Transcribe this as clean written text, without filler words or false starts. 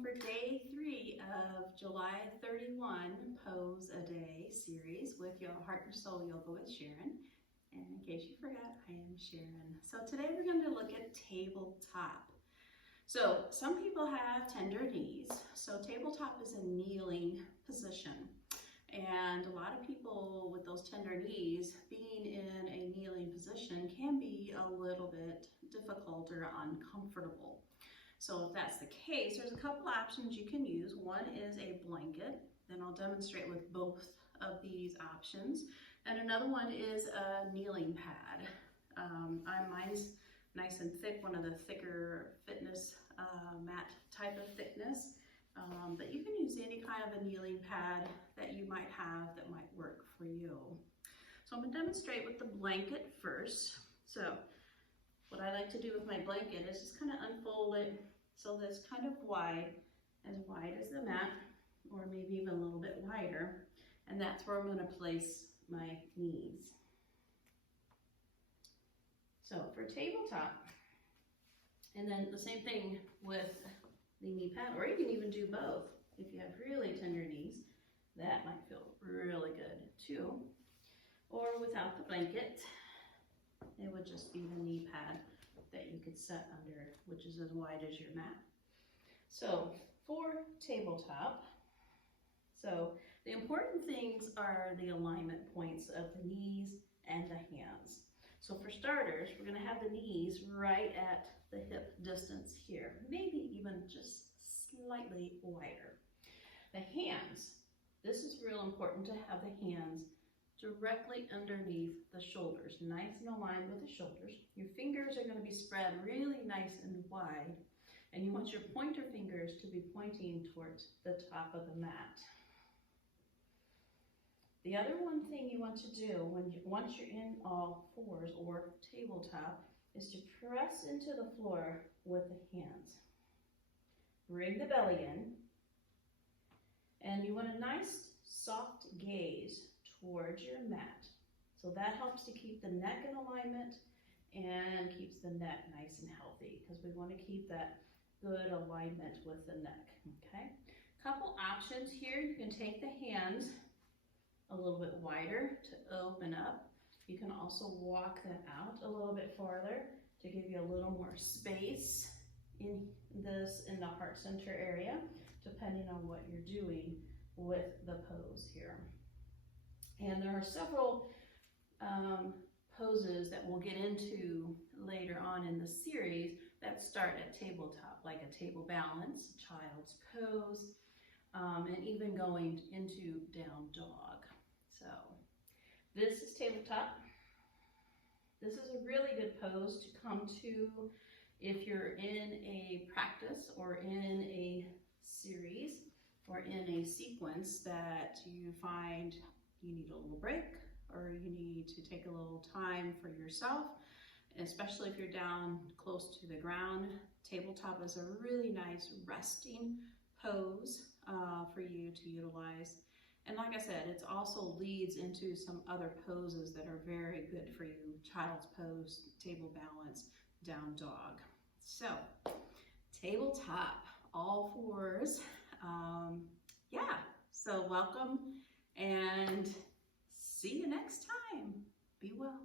welcome for day 3 of July 31 Pose a Day series with your Heart and Soul Yoga with Sharon. And in case you forgot, I am Sharon. So today we're going to look at tabletop. So some people have tender knees. So tabletop is a kneeling position. And a lot of people with those tender knees, being in a kneeling position can be a little bit difficult or uncomfortable. So if that's the case, there's a couple options you can use. One is a blanket, then I'll demonstrate with both of these options. And another one is a kneeling pad. Mine's nice and thick, one of the thicker fitness mat type of thickness. But you can use any kind of a kneeling pad that you might have that might work for you. So I'm going to demonstrate with the blanket first. So what I like to do with my blanket is just kind of unfold it so that it's kind of wide as the mat, or maybe even a little bit wider. And that's where I'm going to place my knees. So for tabletop, and then the same thing with the knee pad, or you can even do both. If you have really tender knees, that might feel really good too. Or without the blanket, it would just be the knee pad that you could set under, which is as wide as your mat. So for tabletop, so the important things are the alignment points of the knees and the hands. So for starters, we're going to have the knees right at the hip distance here, maybe even just slightly wider. The hands, this is real important to have the hands directly underneath the shoulders, nice and aligned with the shoulders. Your fingers are going to be spread really nice and wide, and you want your pointer fingers to be pointing towards the top of the mat. The other one thing you want to do once you're in all fours or tabletop is to press into the floor with the hands. Bring the belly in, and you want a nice soft gaze towards your mat. So that helps to keep the neck in alignment and keeps the neck nice and healthy, because we want to keep that good alignment with the neck. Okay, couple options here. You can take the hands a little bit wider to open up. You can also walk them out a little bit farther to give you a little more space in the heart center area, depending on what you're doing with the pose here. And there are several poses that we'll get into later on in the series that start at tabletop, like a table balance, child's pose, and even going into down dog. So this is tabletop. This is a really good pose to come to if you're in a practice or in a series or in a sequence that you find you need a little break, or you need to take a little time for yourself, especially if you're down close to the ground. Tabletop is a really nice resting pose for you to utilize. And like I said, it also leads into some other poses that are very good for you. Child's pose, table balance, down dog. So, tabletop, all fours. Yeah, so welcome and see you next time. Be well.